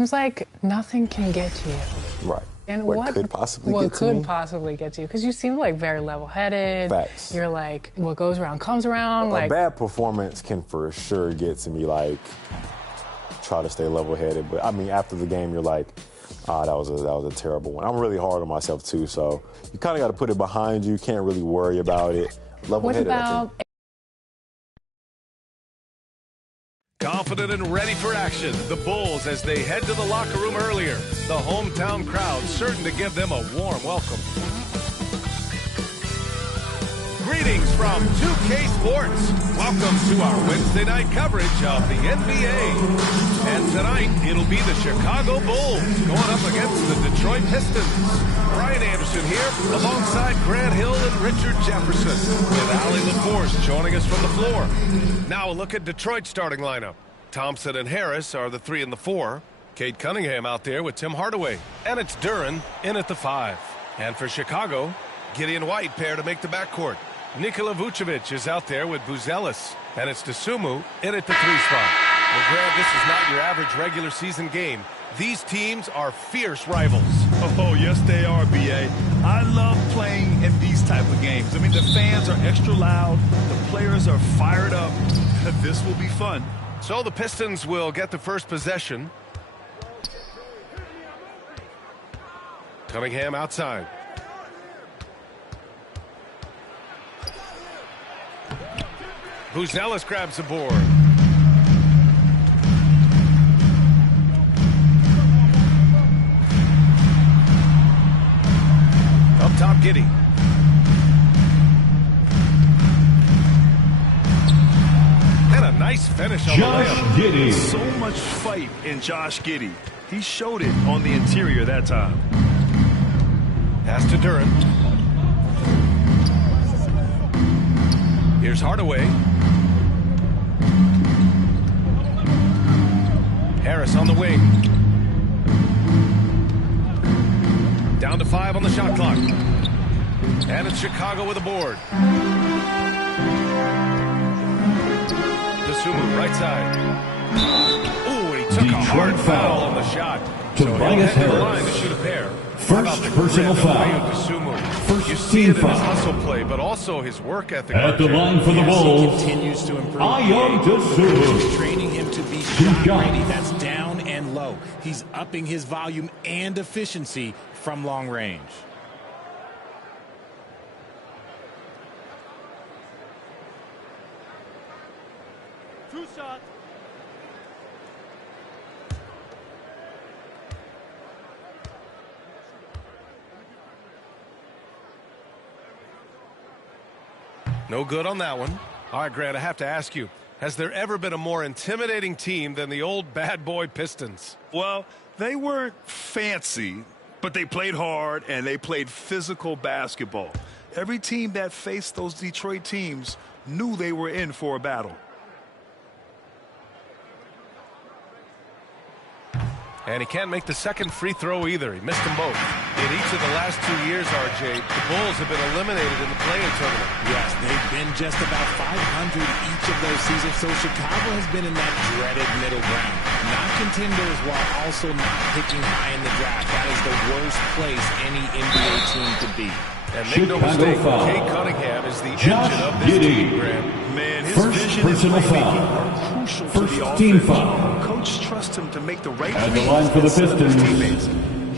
Seems like nothing can get to you. Right. And what could possibly get to me? What could possibly get to you? Because you seem like very level-headed. Facts. You're like, what goes around comes around. A Like, bad performance can for sure get to me. Like, try to stay level-headed, but I mean, after the game, you're like, that was a terrible one. I'm really hard on myself too, so you kind of got to put it behind you. Can't really worry about it. Level-headed. what about? Confident and ready for action, the Bulls as they head to the locker room earlier. The hometown crowd certain to give them a warm welcome. Greetings from 2K Sports. Welcome to our Wednesday night coverage of the NBA. And tonight, it'll be the Chicago Bulls going up against the Detroit Pistons. Brian Anderson here, alongside Grant Hill and Richard Jefferson, with Allie LaForce joining us from the floor. Now a look at Detroit's starting lineup. Thompson and Harris are the 3 and the 4. Cade Cunningham out there with Tim Hardaway. And it's Duren in at the 5. And for Chicago, Gideon White pair to make the backcourt. Nikola Vucevic is out there with Buzelis. And it's Dosunmu in at the 3 spot. Well, Grant, this is not your average regular season game. These teams are fierce rivals. Oh, yes, they are, B.A. I love playing in these type of games. I mean, the fans are extra loud. The players are fired up. This will be fun. So the Pistons will get the first possession. Cunningham outside. Buzelis grabs the board. Up top, Giddey. And a nice finish on Josh the layup. Giddey. So much fight in Josh Giddey. He showed it on the interior that time. Pass to Duren. Here's Hardaway. Harris on the wing. Down to 5 on the shot clock. And it's Chicago with a board. Dosunmu right side. Ooh, and he took a hard foul on the shot. So he'll head to the line to shoot a pair. First personal foul. First team foul. His hustle play, but also his work ethic. At the line for the Bulls, continues to improve. Dosunmu. Training him to be shot ready. That's down and low. He's upping his volume and efficiency from long range. Two shots. No good on that one. All right, Grant, I have to ask you, has there ever been a more intimidating team than the old bad boy Pistons? Well, they weren't fancy, but they played hard and they played physical basketball. Every team that faced those Detroit teams knew they were in for a battle. And he can't make the second free throw either. He missed them both. In each of the last 2 years, RJ, the Bulls have been eliminated in the play-in tournament. Yes, they've been just about 500 each of those seasons, so Chicago has been in that dreaded middle ground. Not contenders while also not picking high in the draft. That is the worst place any NBA team could be. And make no mistake, Cade Cunningham is the engine of this team, Grant. Man, his First vision personal and playmaking foul. are crucial First to the team offense. foul. Coach trusts him to make the right At the reads line for the and set up his Pistons, teammates.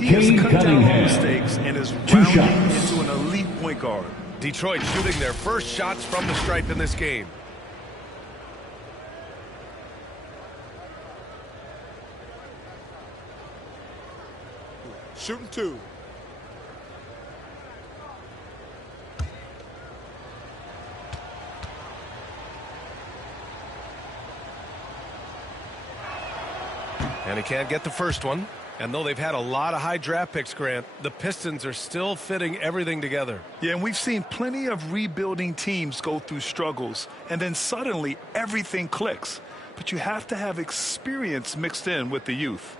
He Cade has cut down on Cunningham. mistakes and is Two rounding shots. into an elite point guard. Detroit shooting their first shots from the stripe in this game. Shooting 2. And he can't get the first one. And though they've had a lot of high draft picks, Grant, the Pistons are still fitting everything together. Yeah, and we've seen plenty of rebuilding teams go through struggles, and then suddenly everything clicks. But you have to have experience mixed in with the youth.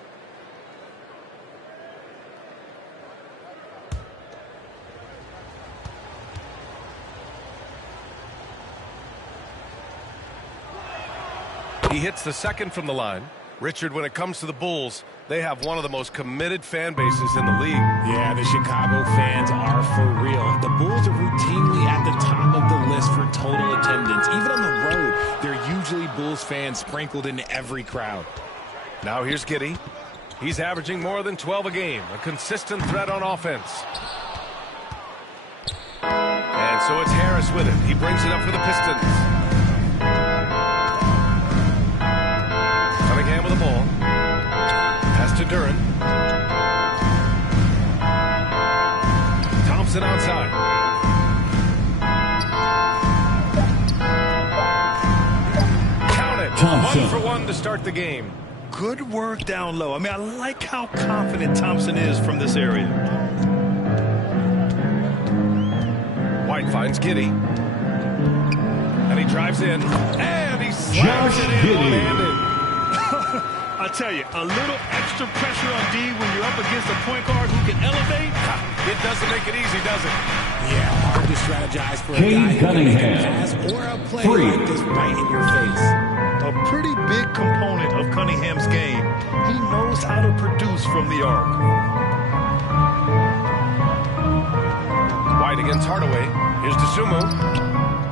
He hits the second from the line. Richard, when it comes to the Bulls, they have one of the most committed fan bases in the league. Yeah, the Chicago fans are for real. The Bulls are routinely at the top of the list for total attendance. Even on the road, there are usually Bulls fans sprinkled in every crowd. Now here's Giddey. He's averaging more than 12 a game, a consistent threat on offense. And so it's Harris with it. He brings it up for the Pistons. Cunningham with the ball. Pass to Duren. Thompson outside. Count it. Thompson. 1 for 1 to start the game. Good work down low. I mean, I like how confident Thompson is from this area. White finds Giddey. And he drives in. And he slams it in one-handed. I tell you, a little extra pressure on D when you're up against a point guard who can elevate. It doesn't make it easy, does it? Yeah, hard to strategize for a Cade guy who can make a Cunningham. pass or a play 3. like this right in your face. A pretty big component of Cunningham's game. He knows how to produce from the arc. White against Hardaway. Here's DeSumo.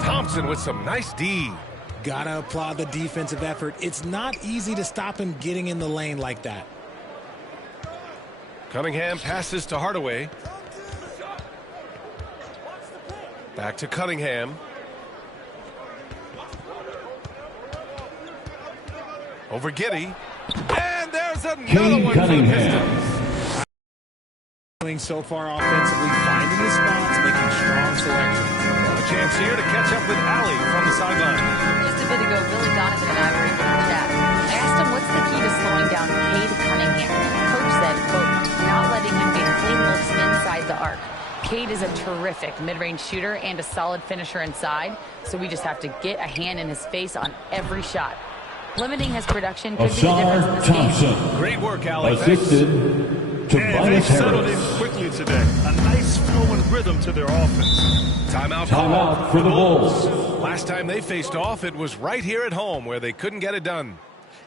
Thompson with some nice D. Gotta applaud the defensive effort. It's not easy to stop him getting in the lane like that. Cunningham passes to Hardaway. Back to Cunningham. Over Giddey. And there's another Cade one for the Cunningham. Pistons. Doing so far offensively, finding his spots, making strong selections. A chance here to catch up with Allie from the sideline. Just a bit ago, Billy Donovan and I were able to chat. I asked him what's the key to slowing down Cade Cunningham. Coach said, quote, not letting him get clean looks inside the arc. Cade is a terrific mid-range shooter and a solid finisher inside, so we just have to get a hand in his face on every shot. Limiting his production could be the difference in this game. Thompson. Great work, Allie. Thanks. Assisted And they Tobias settled Harris. in quickly today. A nice flowing rhythm to their offense. Timeout Timeout for the Bulls. Last time they faced off, it was right here at home where they couldn't get it done.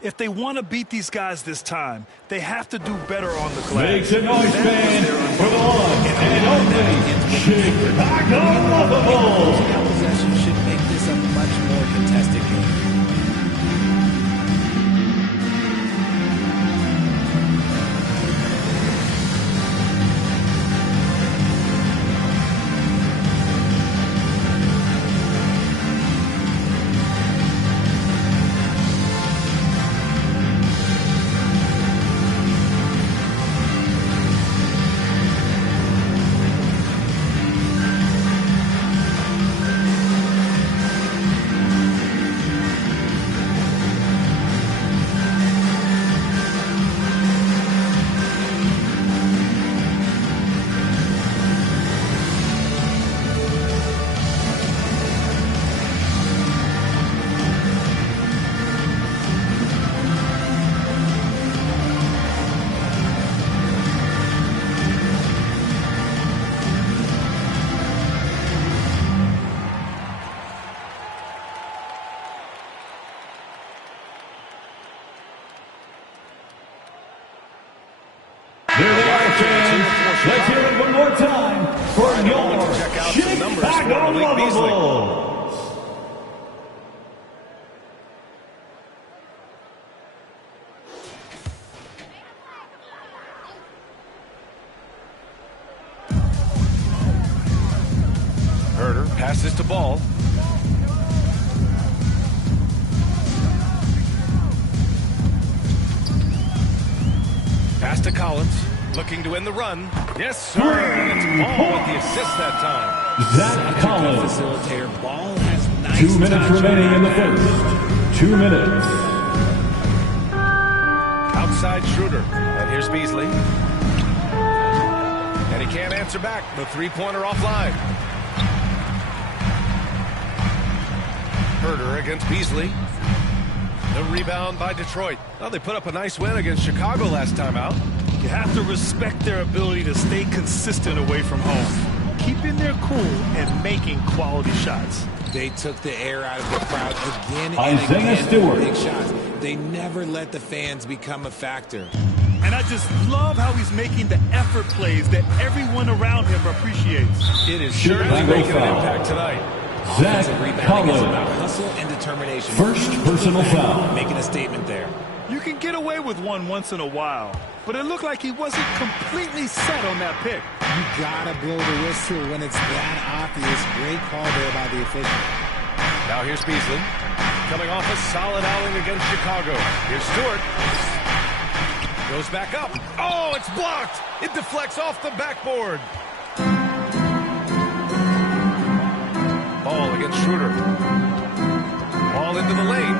If they want to beat these guys this time, they have to do better on the glass. Make some noise, fans, for the one and only Chicago Bulls. Now possession should make this a much more contested game. Here they are, fans. Let's hear it one more time for your Check out some numbers for Chicago Malik Beasley. Bulls. Herder passes to Ball. Pass to Collins, looking to win the run. Yes, sir. And it's Ball with the assist that time. Zach Collins. Facilitator. Ball has nice 2 minutes touch. remaining in the first. 2 minutes. Outside Schroeder. And here's Beasley. And he can't answer back. The three-pointer offline. Herder against Beasley. The rebound by Detroit. Well, they put up a nice win against Chicago last time out. You have to respect their ability to stay consistent away from home, keeping their cool and making quality shots. They took the air out of the crowd again and Isaiah again. Stewart. Big shots. They never let the fans become a factor. And I just love how he's making the effort plays that everyone around him appreciates. It is sure making an impact tonight. Offensive rebounding is about hustle and determination. First personal foul. Making a statement there. You can get away with one once in a while, but it looked like he wasn't completely set on that pick. You gotta blow the whistle when it's that obvious. Great call there by the official. Now here's Beasley, coming off a solid outing against Chicago. Here's Stewart. Goes back up. Oh, it's blocked. It deflects off the backboard. Ball against Schroeder. Ball into the lane.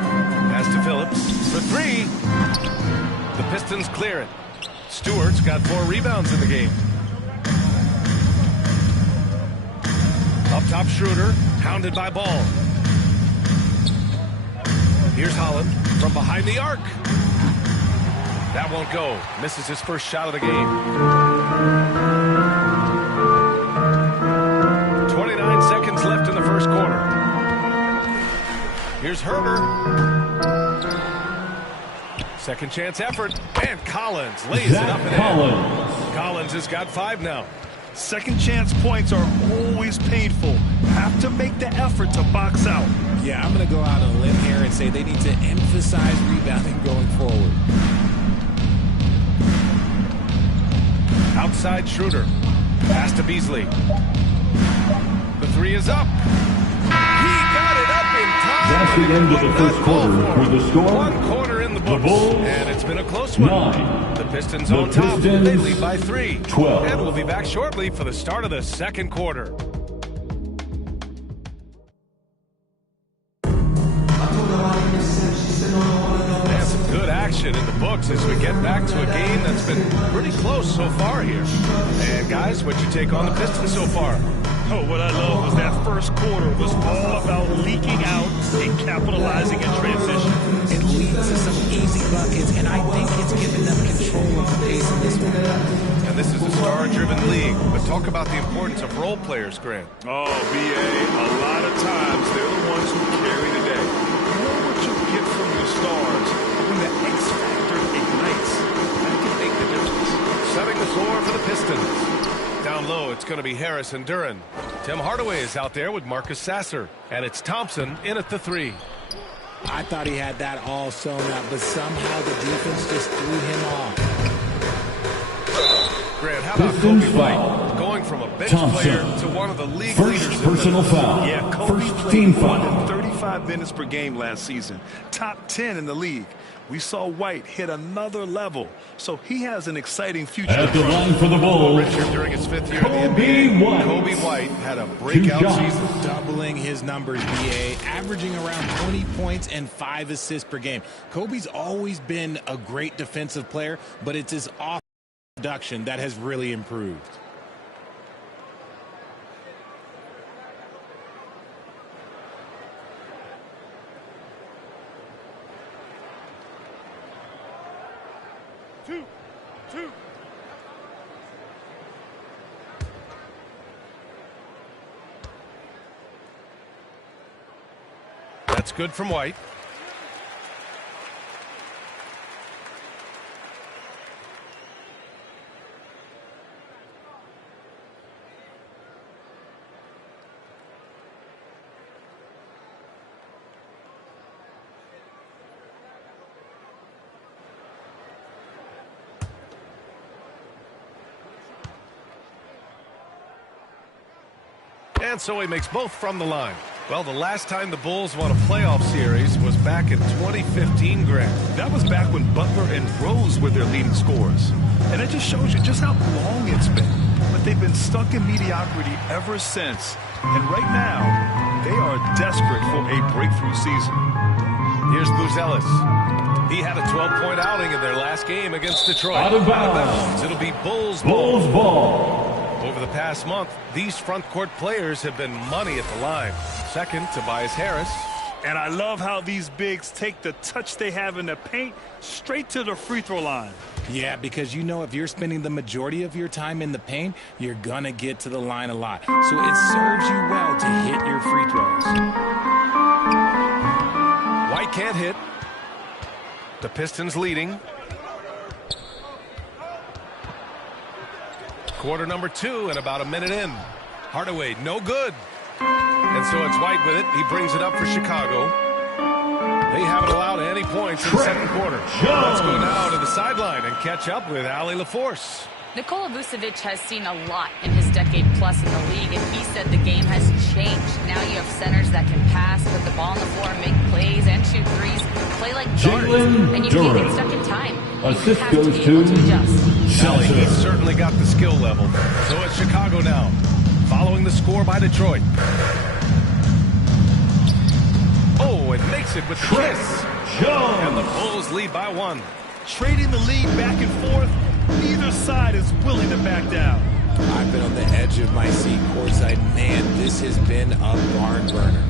Pass to Phillips for three. The Pistons clear it. Stewart's got 4 rebounds in the game. Up top, Schroeder, hounded by Ball. Here's Holland from behind the arc. That won't go. Misses his first shot of the game. 29 seconds left in the first quarter. Here's Herter. Second chance effort. And Collins lays it up and in. Collins has got 5 now. Second chance points are always painful. Have to make the effort to box out. Yeah, I'm going to go out on a limb here and say they need to emphasize rebounding going forward. Outside Schroeder. Pass to Beasley. The 3 is up. He got it up in time. That's the end of the first quarter with the score. 1 quarter in the books. Bulls, and it's been a close one. 9. The Pistons The on top. Pistons, They lead by 3. 12. And we'll be back shortly for the start of the second quarter. And some good action in the books as we get back to a game that's been pretty close so far here. And guys, what'd you take on the Pistons so far? Oh, what I love was that first quarter was all about leaking out and capitalizing in transition. It leads to some easy buckets, and I think it's given them control of the pace in this one. And this is a star-driven league, but talk about the importance of role players, Grant. Oh, B.A., a lot of times they're the ones who carry the day. You know what you get from your stars when the X factor ignites. That can make the difference. Setting the floor for the Pistons. Down low, it's going to be Harris and Duran. Tim Hardaway is out there with Marcus Sasser. And it's Thompson in at the 3. I thought he had that all sewn up, but somehow the defense just threw him off. Grant, how about Pistons Kobe White foul. going from a bench Thompson. player to one of the league First leaders? personal foul. Yeah, Kobe First played team more foul. than 35 minutes per game last season. Top 10 in the league. We saw White hit another level, so he has an exciting future. At the line for the Bulls, Richard, during his 5th year in the Kobe NBA, White. Kobe White had a breakout shots. season. Doubling his numbers, BA, averaging around 20 points and 5 assists per game. Kobe's always been a great defensive player, but it's his off production that has really improved. Two. That's good from White. And so he makes both from the line. Well, the last time the Bulls won a playoff series was back in 2015, Grant. That was back when Butler and Rose were their leading scorers. And it just shows you just how long it's been. But they've been stuck in mediocrity ever since. And right now, they are desperate for a breakthrough season. Here's Buzelis. He had a 12-point outing in their last game against Detroit. Out of bounds. It'll be Bulls ball. Over the past month, these front court players have been money at the line. Second, Tobias Harris. And I love how these bigs take the touch they have in the paint straight to the free throw line. Yeah, because you know if you're spending the majority of your time in the paint, you're going to get to the line a lot. So it serves you well to hit your free throws. White can't hit. The Pistons leading. Quarter number 2 and about a minute in. Hardaway, no good. And so it's White with it. He brings it up for Chicago. They haven't allowed any points in the second quarter. Let's go now to the sideline and catch up with Allie LaForce. Nikola Vucevic has seen a lot in his decade plus in the league, and he said the game has changed. Now you have centers that can pass, put the ball on the floor, make plays, and shoot threes, play like guards, and you can't get stuck in time. Assist have to goes be able to adjust. Allie, he's certainly got the skill level. So it's Chicago now, following the score by Detroit. Oh, it makes it with the kiss. And the Bulls lead by 1. Trading the lead back and forth, neither side is willing to back down. I've been on the edge of my seat courtside. Man, this has been a barn burner.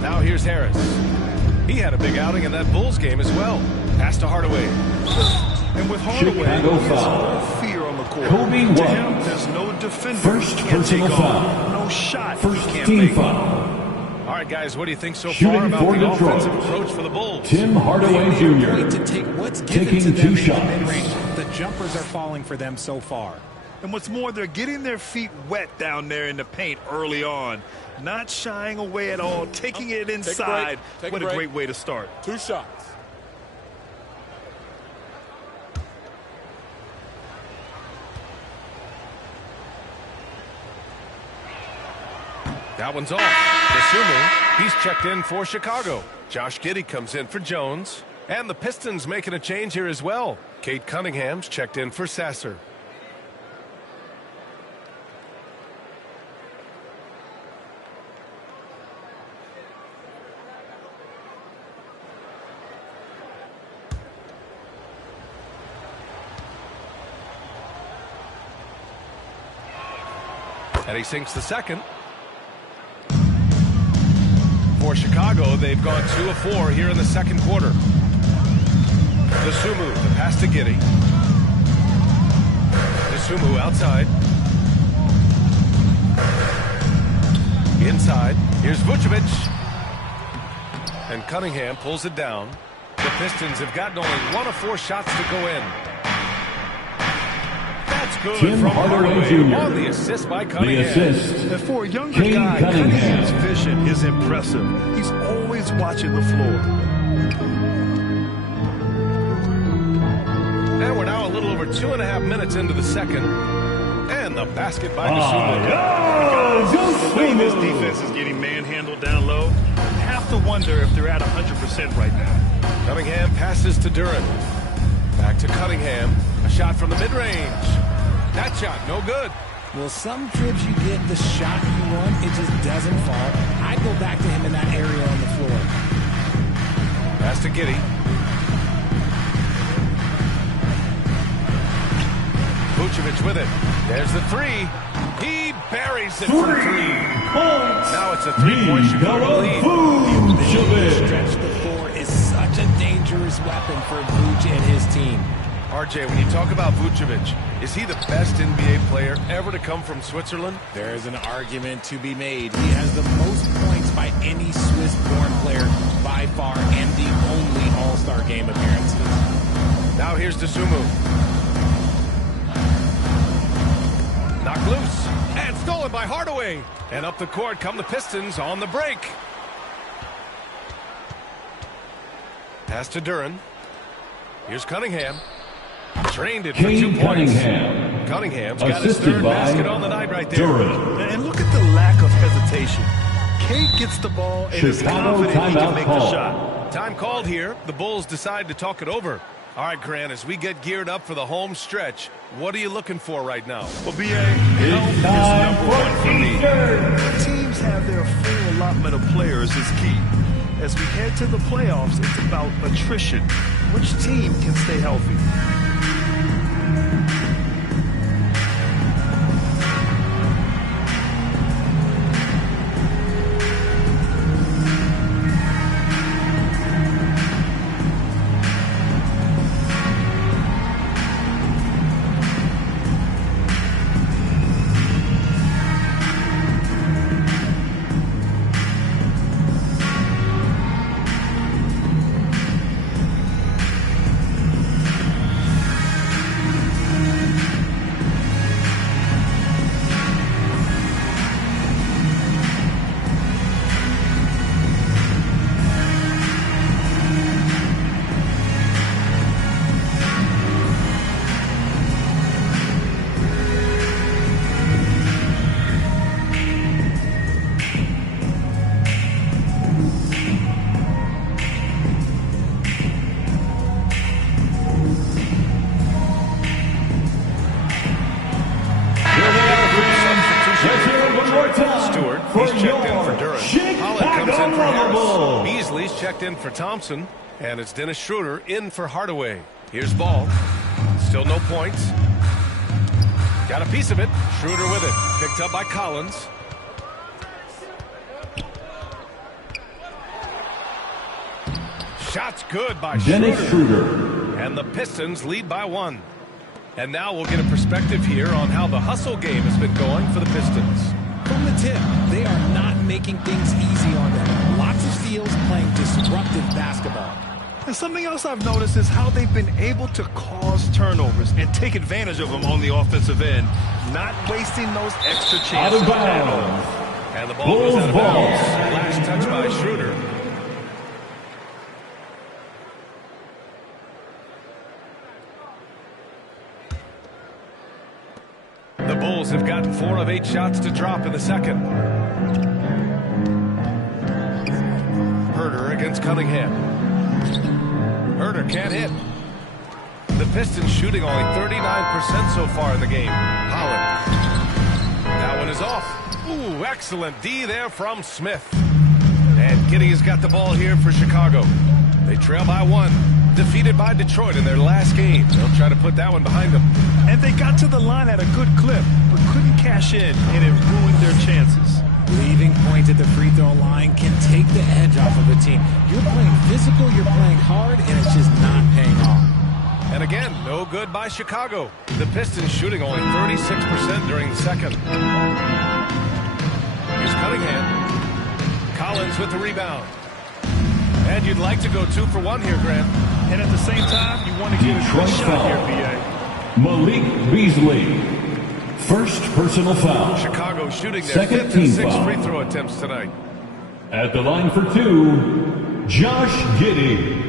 Now here's Harris. He had a big outing in that Bulls game as well. Pass to Hardaway. And with Hardaway, Chicago there's foul. no fear on the court. Kobe To White. him, there's no defender First he can't take personal on. foul. No shot First he can't team make. foul. All right, guys, what do you think so Shooting far about for the Detroit. offensive approach for the Bulls? Tim Hardaway They are going to Jr. take what's given taking to them 2 in the shots. mid-range. The jumpers are falling for them so far. And what's more, they're getting their feet wet down there in the paint early on. Not shying away at all, taking it inside. What a great way to start. 2 shots. That one's off. Dosunmu, he's checked in for Chicago. Josh Giddey comes in for Jones. And the Pistons making a change here as well. Kate Cunningham's checked in for Sasser. And he sinks the second. For Chicago, they've gone 2 of 4 here in the second quarter. Dosunmu, the pass to Giddey. Dosunmu outside. Inside. Here's Vucevic. And Cunningham pulls it down. The Pistons have gotten only 1 of 4 shots to go in. That's good Tim from Hardaway Hardaway Jr. on the assist by The Cunningham. assist. And for a younger Kate guy, Cunningham. Cunningham's vision is impressive. He's always watching the floor. And we're now a little over 2.5 minutes into the second. And the basket by Dosunmu. The way this defense is getting manhandled down low, I have to wonder if they're at 100% right now. Cunningham passes to Duran. Back to Cunningham. A shot from the mid-range. That shot, no good. Well, some trips you get the shot you want, it just doesn't fall. I go back to him in that area on the floor. Pass to Giddey. Vucevic with it. There's the 3. He buries it for 3. Now it's a 3-point Chicago lead. Vucevic. Stretch the floor is such a dangerous weapon for Vuce and his team. RJ, when you talk about Vucevic, is he the best NBA player ever to come from Switzerland? There is an argument to be made. He has the most points by any Swiss-born player by far and the only All-Star game appearances. Now here's Dosunmu. Knocked loose. And stolen by Hardaway. And up the court come the Pistons on the break. Pass to Duran. Here's Cunningham. Trained it for 2 Kate points. Cunningham. Cunningham's got his Assisted 3rd by basket on the night right there. Duran. And look at the lack of hesitation. Kate gets the ball and is Chicago confident he can timeout make call. the shot. Time called here. The Bulls decide to talk it over. All right, Grant, as we get geared up for the home stretch, what are you looking for right now? Well, B.A., health is time number 1 for me. Eastern. Teams have their full allotment of players is key. As we head to the playoffs, it's about attrition. Which team can stay healthy? He's checked in for Durant. Holland comes in for Harris. Bulls. Beasley's checked in for Thompson. And it's Dennis Schroeder in for Hardaway. Here's Ball. Still no points. Got a piece of it. Schroeder with it. Picked up by Collins. Shot's good by Schroeder. And the Pistons lead by 1. And now we'll get a perspective here on how the hustle game has been going for the Pistons. From the tip, they are not making things easy on them. Lots of steals, playing disruptive basketball. And something else I've noticed is how they've been able to cause turnovers and take advantage of them on the offensive end, not wasting those extra chances. Out of bounds. And the ball goes out of bounds. Last touch by Schroeder. The Bulls have gotten 4 of 8 shots to drop in the second. Herder against Cunningham. Herder can't hit. The Pistons shooting only 39% so far in the game. Holland. That one is off. Ooh, excellent D there from Smith. And Giddey has got the ball here for Chicago. They trail by 1. Defeated by Detroit in their last game. They'll try to put that one behind them. And they got to the line at a good clip, but couldn't cash in, and it ruined their chances. Leaving points at the free throw line can take the edge off of a team. You're playing physical, you're playing hard, and it's just not paying off. And again, no good by Chicago. The Pistons shooting only 36% during the second. Here's Cunningham. Collins with the rebound. And you'd like to go 2 for 1 here, Grant. And at the same time, you want to get a good shot here, B.A. Malik Beasley. First personal foul. Chicago shooting their Second 5th and team 6th foul. free throw attempts tonight. At the line for 2, Josh Giddey.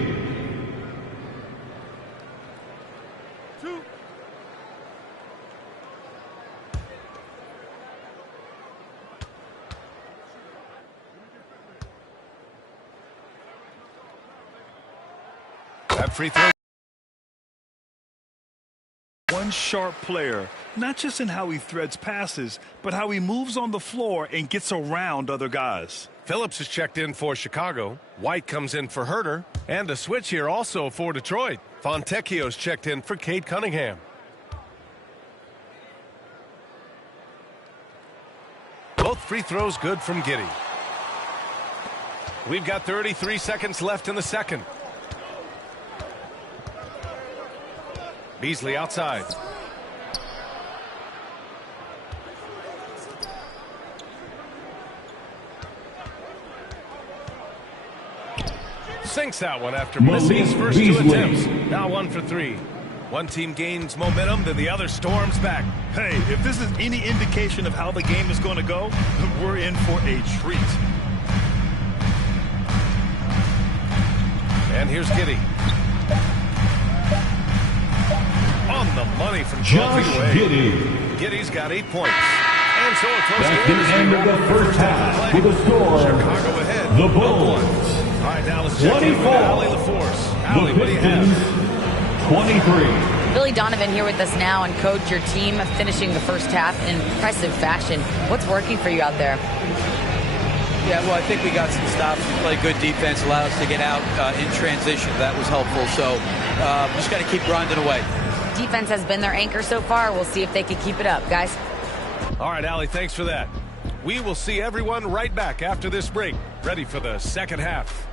That free throw. One sharp player, not just in how he threads passes, but how he moves on the floor and gets around other guys. Phillips is checked in for Chicago. White comes in for Herder. And a switch here also for Detroit. Fontecchio's checked in for Cade Cunningham. Both free throws good from Giddey. We've got 33 seconds left in the second. Beasley outside. Sinks that one after missing his first 2 attempts. Now 1 for 3. One team gains momentum, then the other storms back. Hey, if this is any indication of how the game is going to go, we're in for a treat. And here's Giddey. On the money from 12 Josh feet away. Giddey. Giddey's got 8 points. And so a close That's game the as end we of wrap the up first half with a score. Chicago ahead. The Bulls. All right, now let's check in with 24. Allie LaForce. Allie, The what do you have? Pistons, 23. Billy Donovan here with us now, and coach, your team finishing the first half in impressive fashion. What's working for you out there? Yeah, well, I think we got some stops. We played good defense, allowed us to get out in transition. That was helpful. So just got to keep grinding away. Defense has been their anchor so far. We'll see if they can keep it up, guys. All right, Allie, thanks for that. We will see everyone right back after this break, ready for the second half.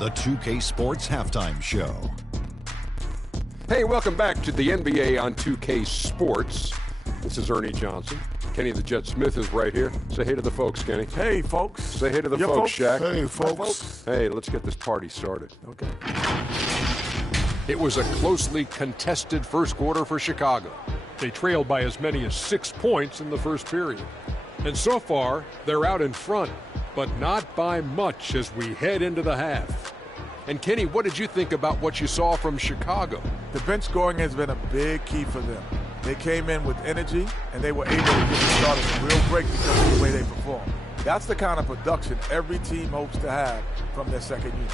The 2K Sports Halftime Show. Hey, welcome back to the NBA on 2K Sports. This is Ernie Johnson. Kenny the Jet Smith is right here. Say hey to the folks, Kenny. Hey, folks. Say hey to the folks, Shaq. Hey, folks. Hey, let's get this party started. Okay. It was a closely contested first quarter for Chicago. They trailed by as many as 6 points in the first period. And so far, they're out in front, but not by much as we head into the half. And Kenny, what did you think about what you saw from Chicago? The bench scoring has been a big key for them. They came in with energy, and they were able to get the starters a real break because of the way they performed. That's the kind of production every team hopes to have from their second unit.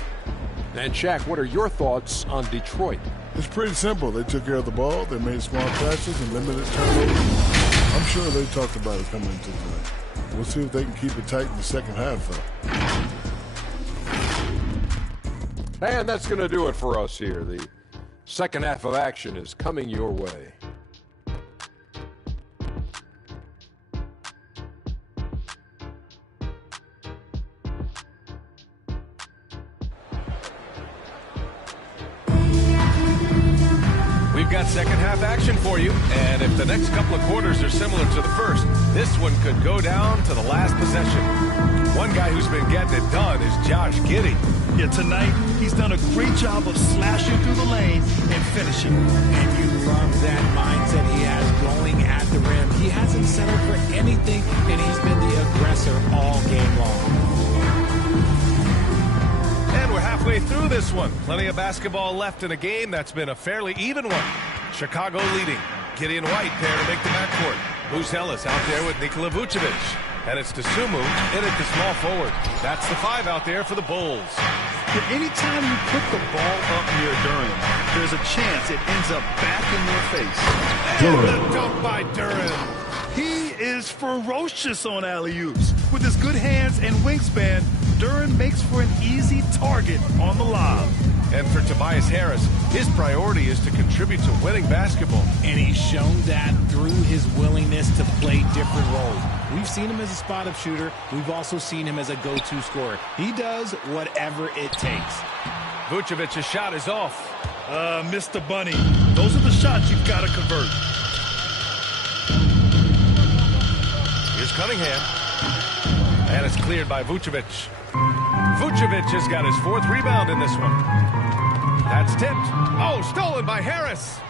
And Shaq, what are your thoughts on Detroit? It's pretty simple. They took care of the ball, they made smart passes and limited turnovers. I'm sure they talked about it coming into tonight. We'll see if they can keep it tight in the second half, though. And that's going to do it for us here. The second half of action is coming your way. We've got second half action for you, and if the next couple of quarters are similar to the first, this one could go down to the last possession. One guy who's been getting it done is Josh Giddey. Yeah, tonight he's done a great job of slashing through the lane and finishing. And you love that mindset he has going at the rim. He hasn't settled for anything, and he's been the aggressor all game long. And we're halfway through this one. Plenty of basketball left in a game that's been a fairly even one. Chicago leading. Giddey and White pair to make the backcourt. Buzelis out there with Nikola Vucevic. And it's Dosunmu in at the small forward. That's the 5 out there for the Bulls. Anytime you put the ball up near Duren, there's a chance it ends up back in your face. And the dunk by Duren. He is ferocious on alley-oops. With his good hands and wingspan, Duren makes for an easy target on the lob. And for Tobias Harris, his priority is to contribute to winning basketball. And he's shown that through his willingness to play different roles. We've seen him as a spot-up shooter. We've also seen him as a go-to scorer. He does whatever it takes. Vucevic's shot is off. Mr. Bunny, those are the shots you've got to convert. Here's Cunningham. And it's cleared by Vucevic. Vucevic has got his 4th rebound in this one. That's tipped. Oh, stolen by Harris.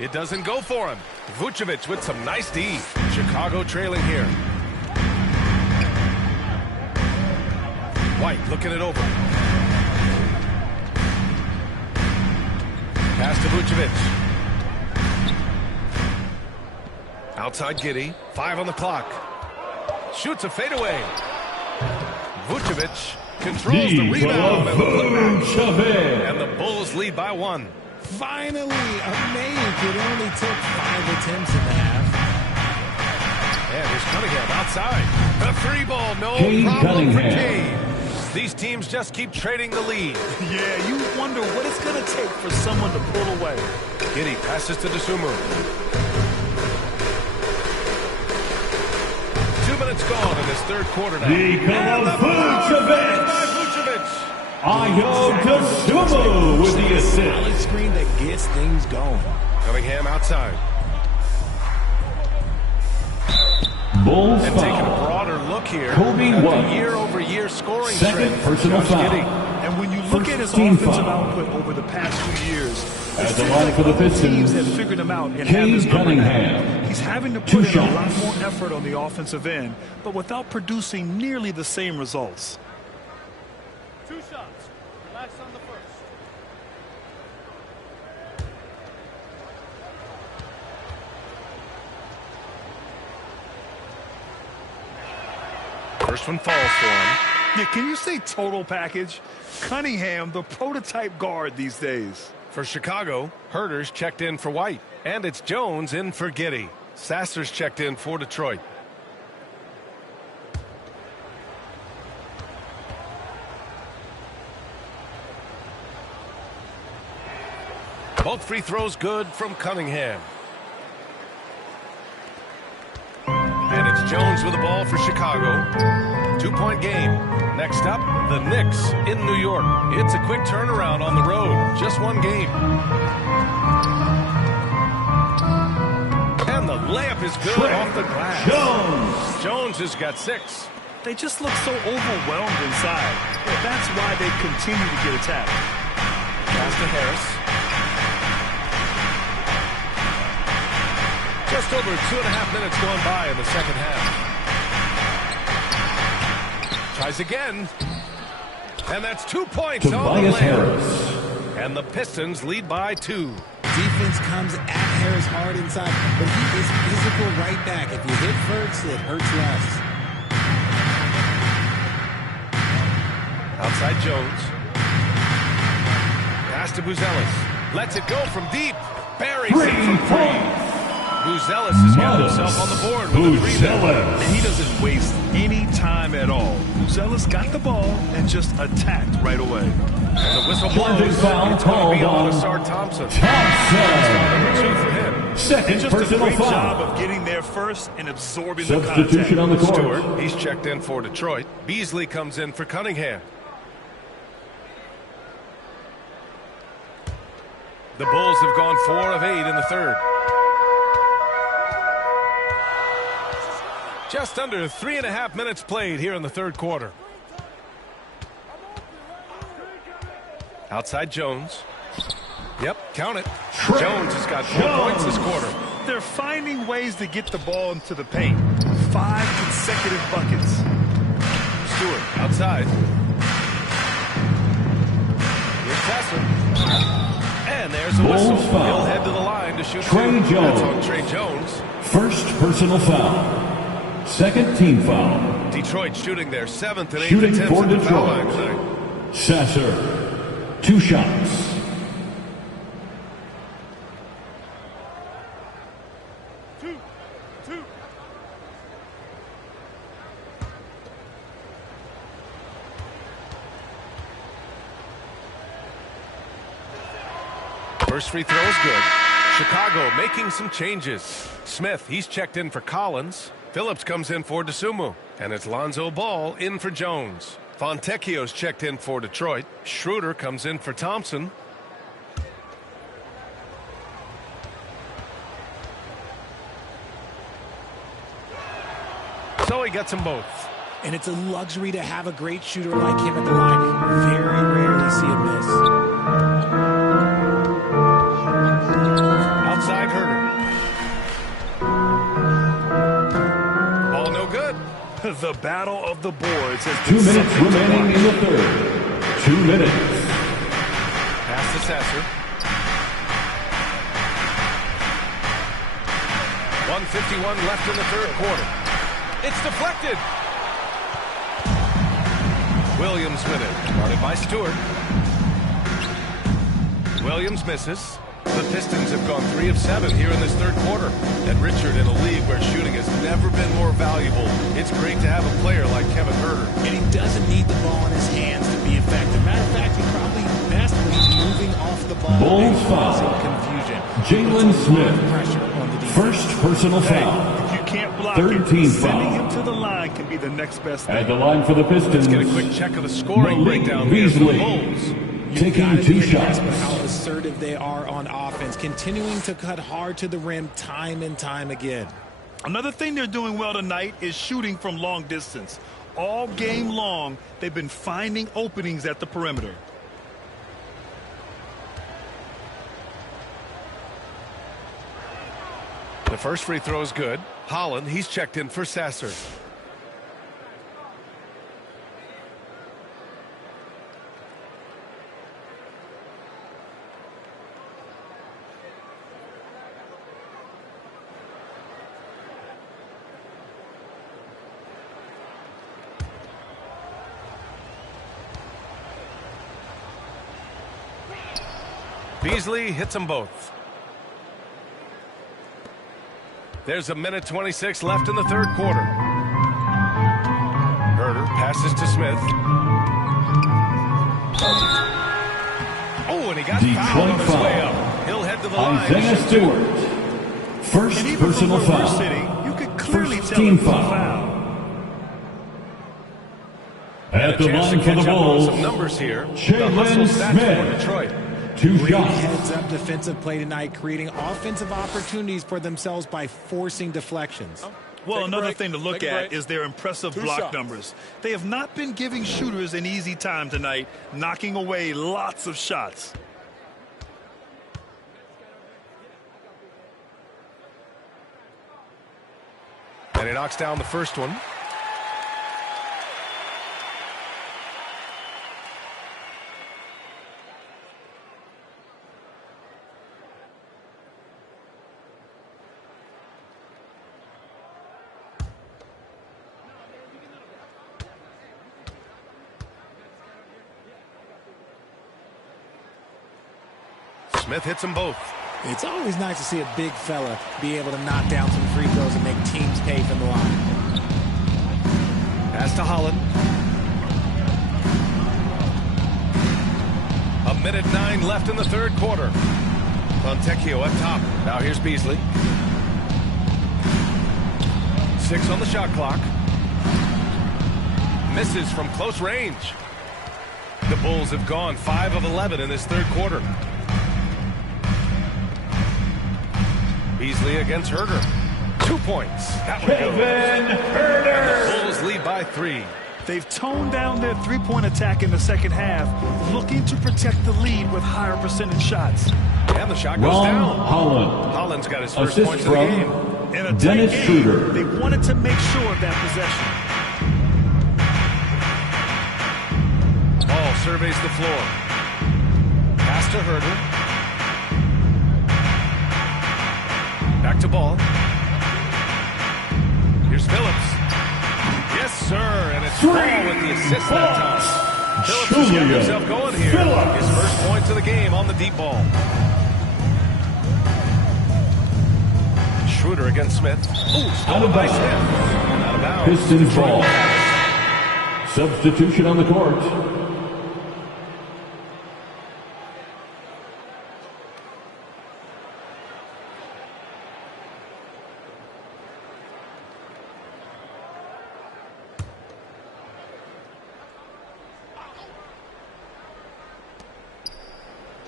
It doesn't go for him. Vucevic with some nice D. Chicago trailing here. White looking it over. Pass to Vucevic. Outside Giddey. 5 on the clock. Shoots a fadeaway. Vucevic controls the rebound and the putback. And the Bulls lead by 1. Finally, a make. It only took 5 attempts in the half. And here's Cunningham outside. The 3-ball, no Cade problem for Cunningham. Cade. These teams just keep trading the lead. Yeah, you wonder what it's going to take for someone to pull away. Giddey passes to Dosunmu. 2 minutes gone in this 3rd quarter now. Nikola Vucevic. Ayo Dosunmu with the assist. Solid screen that gets things going. Cunningham outside. Bulls And foul. taking a broader look here Kobe at White. the year-over-year scoring Second trend. personal Josh foul. Giddey. And when you look at his Team offensive foul. output over the past few years, At it the seems line like for the other teams Pistons, have figured him out and have Cade his number now. Cunningham. He's having to 2 put in a lot shots. more effort on the offensive end, but without producing nearly the same results. 2 shots. Relax on the first. First one falls for him. Yeah, can you say total package? Cunningham, the prototype guard these days. For Chicago, Herter's checked in for White. And it's Jones in for Giddey. Sasser's checked in for Detroit. Both free throws good from Cunningham. And it's Jones with the ball for Chicago. 2-point game. Next up, the Knicks in New York. It's a quick turnaround on the road. Just 1 game. And the layup is good off the glass. Jones has got 6. They just look so overwhelmed inside. Yeah, that's why they continue to get attacked. Pass to Harris. Just over 2.5 minutes gone by in the second half. Tries again. And that's 2 points on the Tobias layup. Harris. And the Pistons lead by 2. Defense comes at Harris hard inside, but he is physical right back. If you hit first, it hurts less. Outside Jones. Pass to Buzelis. Lets it go from deep. Buries it from three. Buzelis has got himself on the board with a three there. And he doesn't waste any time at all. Buzelis got the ball and just attacked right away. And the whistle blows. It's going to be on Asar Thompson. Number 2 for him. Second just personal foul. Job of getting there first and absorbing the contact. Substitution on the court. Stewart, he's checked in for Detroit. Beasley comes in for Cunningham. The Bulls have gone 4 of 8 in the third. Just under 3.5 minutes played here in the third quarter. Outside Jones. Yep, count it. Jones has got 4 points this quarter. They're finding ways to get the ball into the paint. 5 consecutive buckets. Stewart outside. Here's Tasser. And there's a whistle. He'll head to the line to shoot. That's on Trey Jones. First personal foul. Second team foul. Detroit shooting their 7th and 8th Shooting attempts for at the foul line Detroit. tonight. Sasser. 2 shots. First free throw is good. Chicago making some changes. Smith, he's checked in for Collins. Phillips comes in for DeSumo. And it's Lonzo Ball in for Jones. Fontecchio's checked in for Detroit. Schroeder comes in for Thompson. So he gets them both. And it's a luxury to have a great shooter like him at the line. Very rarely see a miss. Outside Herter. Ball no good. The battle of the boards has 2 minutes remaining in the third. 2 minutes. Pass to Sasser. 1:51 left in the third quarter. It's deflected. Williams with it. Guarded by Stewart. Williams misses. The Pistons have gone 3 of 7 here in this third quarter. And Richard, in a league where shooting has never been more valuable, it's great to have a player like Kevin Herter. And he doesn't need the ball in his hands to be effective. Matter of fact, he probably best when he's moving off the ball. Bulls foul. Confusion. Jalen Smith. First personal foul. If you can't block Third team sending foul. him to the line can be the next best thing. At the line for the Pistons. Let's get a quick check of the scoring breakdown here for the Bulls. Taking 2 shots. How assertive they are on offense, continuing to cut hard to the rim time and time again. Another thing they're doing well tonight is shooting from long distance. All game long, they've been finding openings at the perimeter. The first free throw is good. Holland, he's checked in for Sasser. Beasley hits them both. There's a minute 26 left in the third quarter. Herter passes to Smith. Oh, and he got fouled on his way up. He'll head to the line. Isaiah Stewart. First personal foul. You could clearly First tell team it was a foul. foul. At the line for the Bulls. Some numbers here. The hustle Jalen stats for Smith. Detroit. 2 Great shots. heads-up defensive play tonight, creating offensive opportunities for themselves by forcing deflections. Well, another thing to look at is their impressive block numbers. They have not been giving shooters an easy time tonight, knocking away lots of shots. And he knocks down the first one. Smith hits them both. It's always nice to see a big fella be able to knock down some free throws and make teams pay from the line. Pass to Holland. 1:09 left in the third quarter. Fontecchio up top. Now here's Beasley. 6 on the shot clock. Misses from close range. The Bulls have gone 5 of 11 in this third quarter. Beasley against Herder. 2 points. Kevin Herder. The Bulls lead by 3. They've toned down their three-point attack in the second half, looking to protect the lead with higher percentage shots. And the shot goes down. Holland's got his first points of the game. In a tight game, they wanted to make sure of that possession. Ball surveys the floor. Pass to Herder. Back to Ball. Here's Phillips. Yes, sir, and it's Ball with the assist that time. Phillips has got himself going here. His first points of the game on the deep ball. Schroeder against Smith. Ooh, stolen by Smith. Out of bounds. Pistons ball. Substitution on the court.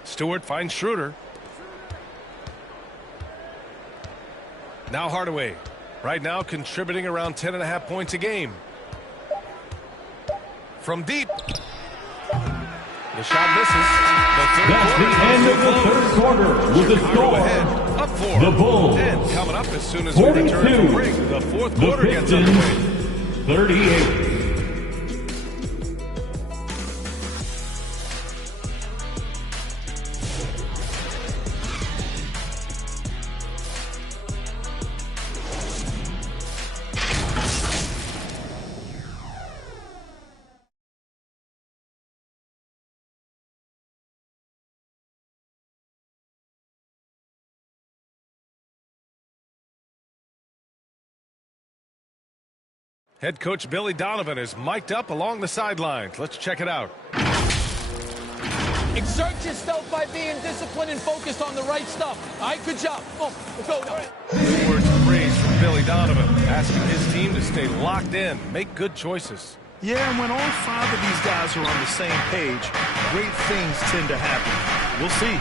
Stewart finds Schroeder. Now Hardaway. Right now contributing around 10.5 points a game. From deep. The shot misses. That's the end of the third quarter with the score. Ahead, up 4. The Bulls. And coming up as soon as we return from break. The fourth quarter gets underway. 38. Head coach Billy Donovan is mic'd up along the sidelines. Let's check it out. Exert yourself by being disciplined and focused on the right stuff. All right, good job. Oh, let's go. All right. Words of praise from Billy Donovan, asking his team to stay locked in, make good choices. Yeah, and when all 5 of these guys are on the same page, great things tend to happen. We'll see.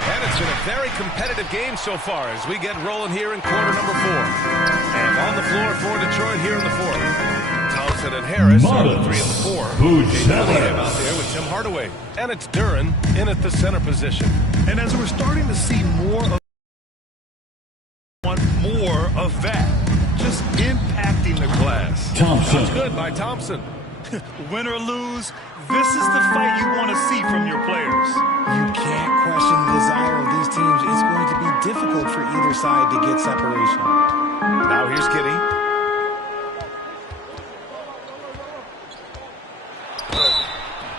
And it's been a very competitive game so far as we get rolling here in quarter number 4. And on the floor for Detroit here in the 4th. Thompson and Harris are the 3 and the 4. Cunningham out there with Tim Hardaway. And it's Duren in at the center position. And as we're starting to see more of that, just impacting the glass. Thompson. That's good by Thompson. Win or lose, this is the fight you want to see from your players. You can't question the desire of these teams. It's going to be difficult for either side to get separation. Now here's Giddey.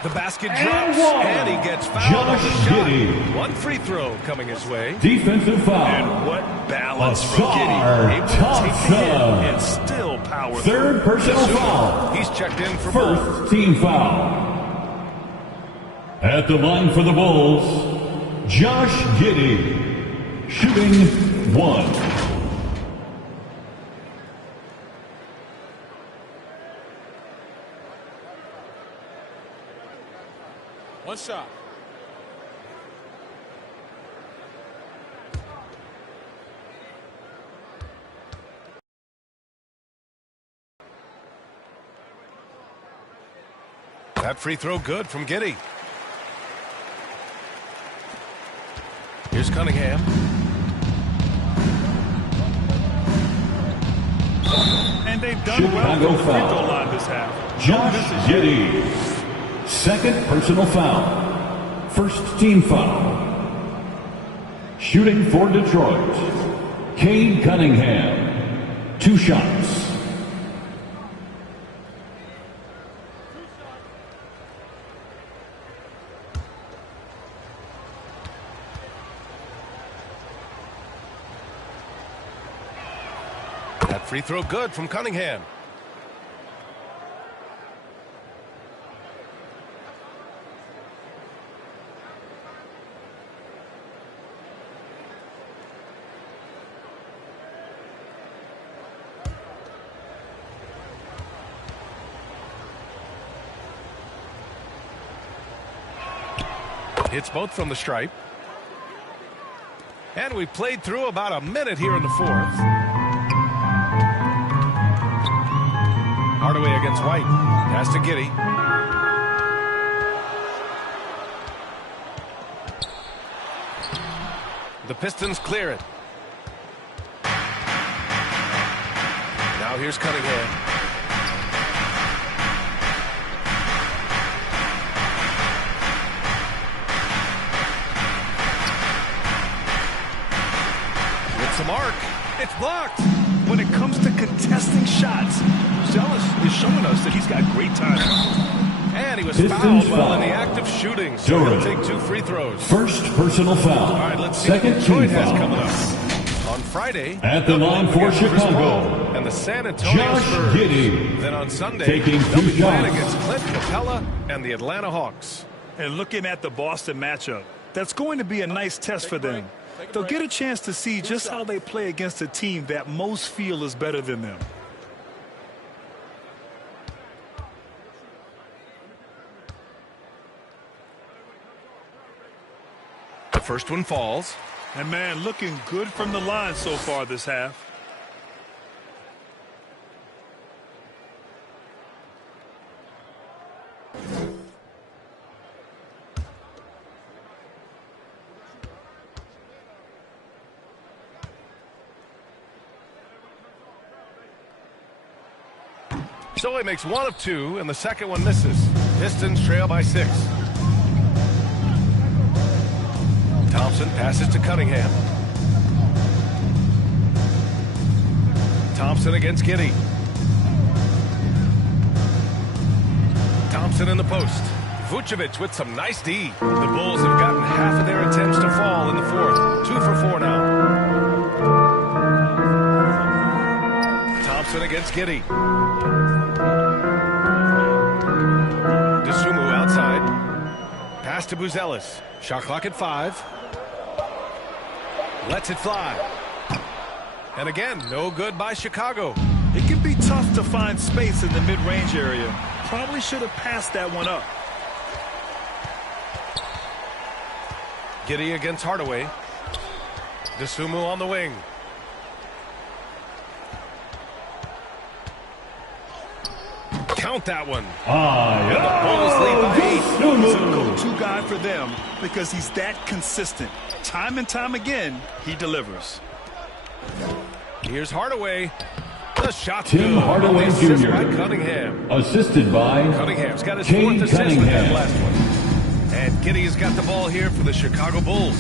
The basket drops, and he gets fouled on the shot. Giddey. 1 free throw coming his way. Defensive foul. And what balance from Giddey. Able to take the hit and still power through. Third personal foul. He's checked in for First team foul. At the line for the Bulls, Josh Giddey, shooting 1. One shot. that free throw good from Giddey. Here's Cunningham. And they've done well from the free throw line this half. Josh Giddey. Second personal foul. First team foul. Shooting for Detroit, Cade Cunningham. 2 shots. That free throw good from Cunningham. Hits both from the stripe. And we played through about a minute here in the fourth. Hardaway against White. Pass to Giddey. The Pistons clear it. Now here's Cunningham. The mark. It's blocked. When it comes to contesting shots, Zealous is showing us that he's got great timing. And he was Pistons fouled while foul. in the act of shooting, so he'll take 2 free throws. First personal foul. All right, let's see Second what Detroit team has foul. coming up. On Friday, At the line for against Chris Chicago, Paul and the San Antonio Josh Spurs. Giddey. Then on Sunday, Taking they'll be 2 playing shots. against Clint Capella and the Atlanta Hawks. And looking at the Boston matchup, that's going to be a nice test for them. They'll get a chance to see just how they play against a team that most feel is better than them. The first one falls. And man, looking good from the line so far this half. So he makes 1 of 2, and the second one misses. Pistons trail by 6. Thompson passes to Cunningham. Thompson against Giddey. Thompson in the post. Vucevic with some nice D. The Bulls have gotten half of their attempts to fall in the fourth. 2 for 4 now. Thompson against Giddey. DeSumo outside. Pass to Buzelis. Shot clock at 5. Lets it fly. And again, no good by Chicago. It can be tough to find space in the mid-range area. Probably should have passed that one up. Giddey against Hardaway. DeSumo on the wing. Count that one. And the Bulls lead by 8. He's a go-to guy for them because he's that consistent. Time and time again, he delivers. Here's Hardaway. The shot's Tim good. Hardaway The assist Jr. by Cunningham. Assisted by Cunningham's got his Cade 4th assist with that Cunningham. last one. And Giddey's got the ball here for the Chicago Bulls.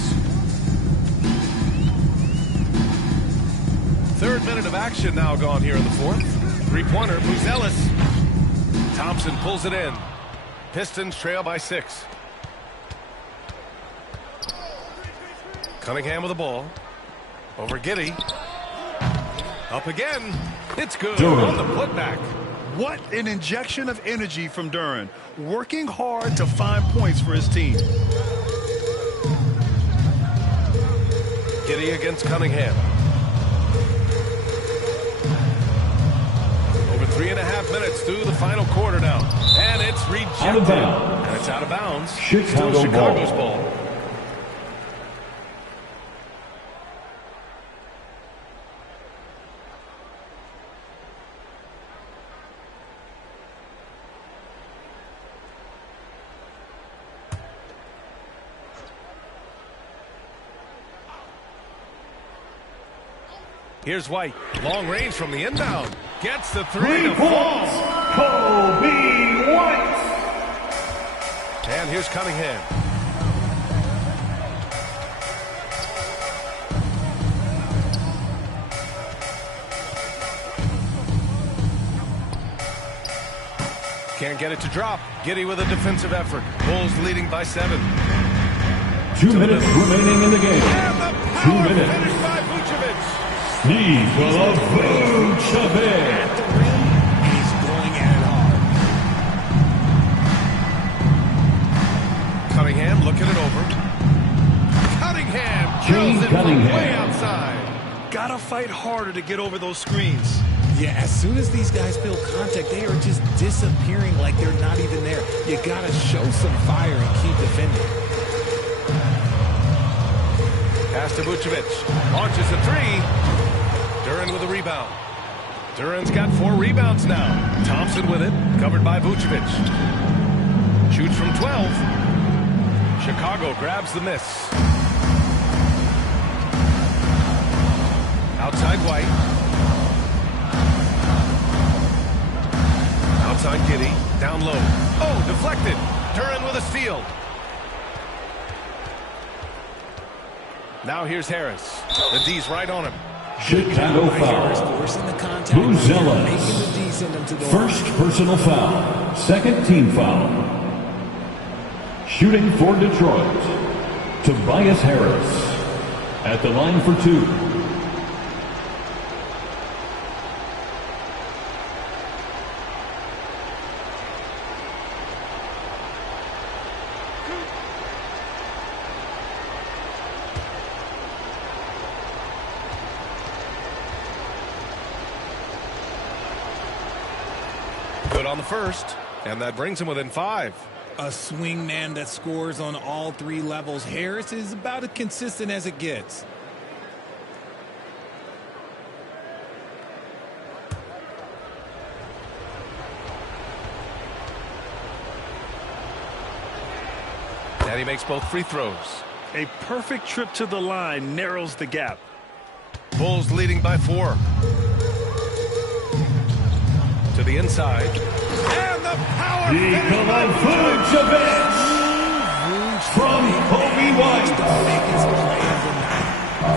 3rd minute of action now gone here in the 4th. 3-pointer, Buzelis. Thompson pulls it in. Pistons trail by 6. Cunningham with the ball. Over Giddey. Up again. It's good on the putback. What an injection of energy from Duren. Working hard to find points for his team. Giddey against Cunningham. Over 3.5 minutes through the final quarter now. And it's rejected. Out of bounds. And it's out of bounds. Chicago Still Chicago's ball. ball. Here's White. Long range from the inbound. Gets the 3 to fall. Kobe White. And here's Cunningham. Can't get it to drop. Giddey with a defensive effort. Bulls leading by 7. 2 minutes remaining in the game. And the 2 power minutes. finish by Vucevic. Nikola Vucevic. At the rim, he's going at it hard. Cunningham looking it over. Cunningham drills it from way outside. Gotta fight harder to get over those screens. Yeah, as soon as these guys feel contact, they are just disappearing like they're not even there. You gotta show some fire and keep defending. Pass to Vucevic. Launches a three. Duran with a rebound. Duran's got 4 rebounds now. Thompson with it. Covered by Vucevic. Shoots from 12. Chicago grabs the miss. Outside White. Outside Giddey. Down low. Oh, deflected. Duran with a steal. Now here's Harris. The D's right on him. Chicago foul. Buzelas. First personal foul. Second team foul. Shooting for Detroit, Tobias Harris. At the line for 2. Good on the first, and that brings him within 5. A swing man that scores on all 3 levels. Harris is about as consistent as it gets. And he makes both free throws. A perfect trip to the line narrows the gap. Bulls leading by 4. To the inside. And the power Nikola Vucevic from Kobe White.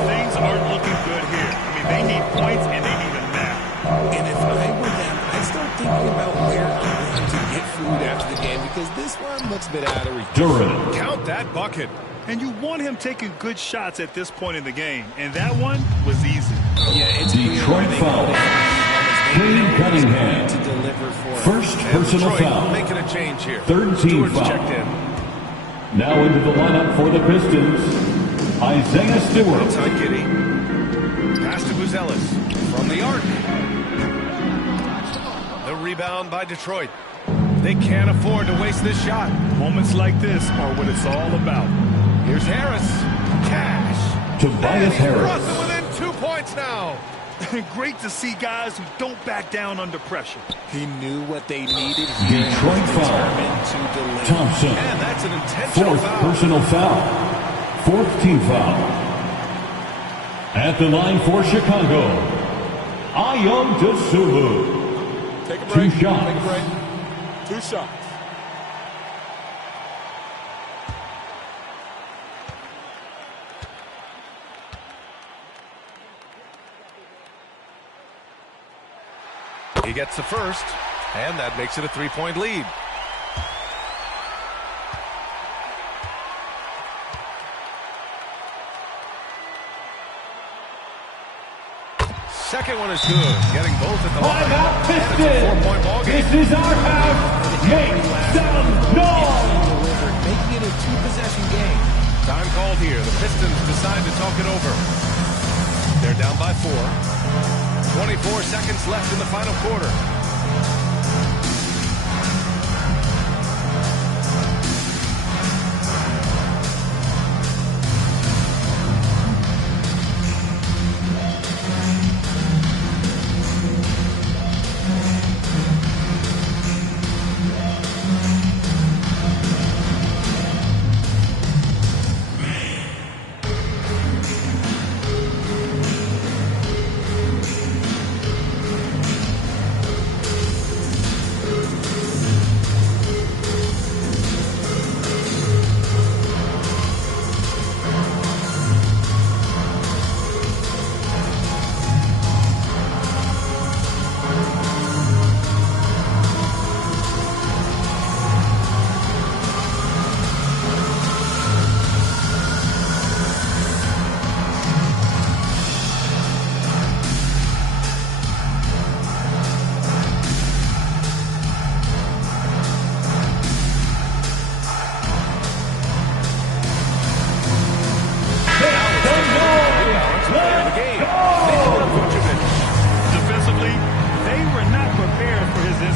Things aren't looking good here. I mean, they need points and they need a nap. And if I were them, I'd start thinking about where I'm going to get food after the game because this one looks a bit out of reach. Duran. Count that bucket. And you want him taking good shots at this point in the game. And that one was easy. Yeah, it's Detroit foul. Cunningham. To deliver for First personal Detroit foul. making a change here. Third team Stewart's foul. checked in. Now into the lineup for the Pistons, Isaiah Stewart. Outside Giddey. Pass to Buzelas. From the arc. The rebound by Detroit. They can't afford to waste this shot. Moments like this are what it's all about. Here's Harris. Cash. Tobias Harris. Brought them within 2 points now. Great to see guys who don't back down under pressure. He knew what they needed here. Detroit foul. Thompson. And that's an intentional Fourth foul. personal foul. Fourth team foul. At the line for Chicago, Ayo Dosunmu. Take a break. 2 shots. Take a break. 2 shots. He gets the first, and that makes it a 3-point lead. Second one is good, getting both at the line. Timeout, And it's a Pistons. 4-point ball game. This is our half. Make some noise. Making it a 2-possession game. Time called here. The Pistons decide to talk it over. They're down by 4. 24 seconds left in the final quarter.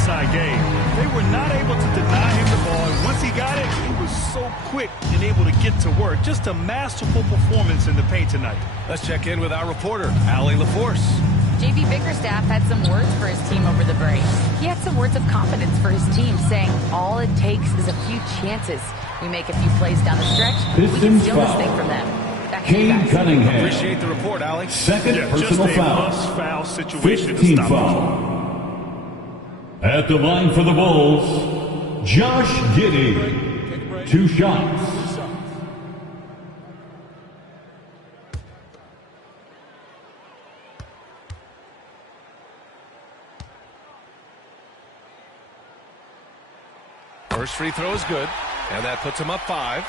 inside game. They were not able to deny him the ball, and once he got it, he was so quick and able to get to work. Just a masterful performance in the paint tonight. Let's check in with our reporter, Allie LaForce. JV Bickerstaff had some words for his team over the break. He had some words of confidence for his team, saying all it takes is a few chances. We make a few plays down the stretch, we can steal this thing from them. Cade Cunningham. Appreciate the report, Alex. Second personal foul. Foul situation 15 to stop foul. At the line for the Bulls, Josh Giddey. 2 shots. First free throw is good, and that puts him up 5.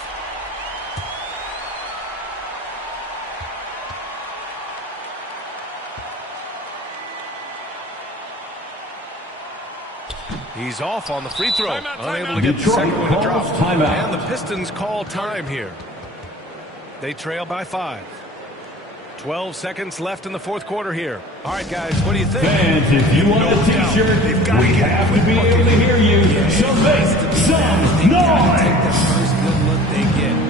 He's off on the free throw. Unable to get the second one to drop. And the Pistons call time here. They trail by 5. 12 seconds left in the fourth quarter here. All right, guys, what do you think? Fans, if you want a t-shirt, we have to be able to hear you. So make some noise. Take the first good look they get.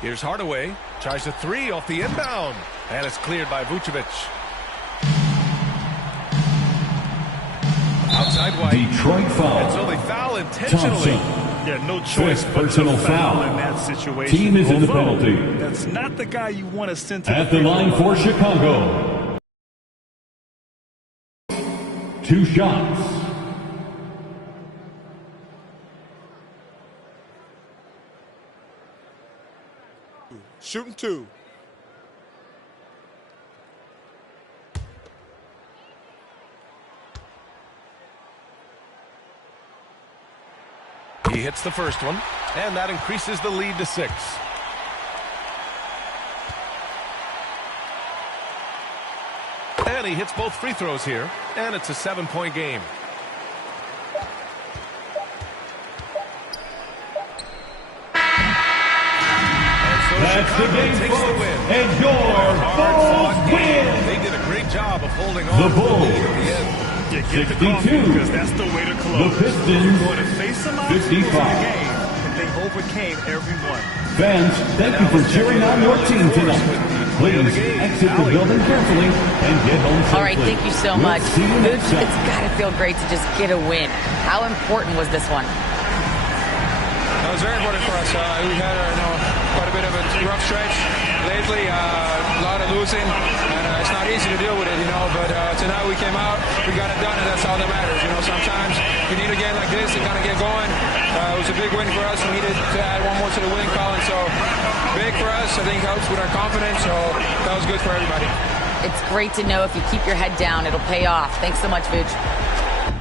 Here's Hardaway. Tries a 3 off the inbound. And it's cleared by Vucevic. Outside White. Detroit foul. And so they foul intentionally. Thompson. Yeah, no choice Fifth but personal to foul foul. in that situation. Team is in the Although, penalty. That's not the guy you want to send to At the line for Chicago. 2 shots. Shooting 2. He hits the first one, and that increases the lead to 6. And he hits both free throws here, and it's a 7-point game. That's the game, folks, and your Bulls win. They did a great job of holding on. The Bulls, get 62. The coffee, because that's the way to close. The Pistons, You're going to face some obstacles in the 55. game, and they overcame every one. Fans, thank you for cheering on your team tonight. Please exit the building carefully and get home safely. All right, thank you so much. It's got to feel great to just get a win. How important was this one? It was very important for us. We had quite a bit of a rough stretch lately, a lot of losing, and it's not easy to deal with it, but tonight we came out, we got it done, and that's all that matters. Sometimes you need a game like this to kind of get going. It was a big win for us. We needed to add one more to the winning column, so big for us. I think helps with our confidence, so that was good for everybody. It's great to know if you keep your head down, it'll pay off. Thanks so much, Vooch.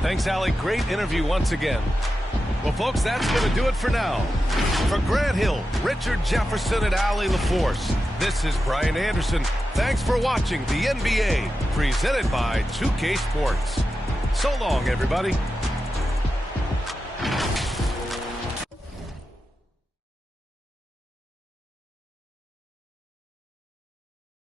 Thanks, Allie. Great interview once again. Well, folks, that's going to do it for now. For Grant Hill, Richard Jefferson, and Allie LaForce, this is Brian Anderson. Thanks for watching the NBA, presented by 2K Sports. So long, everybody.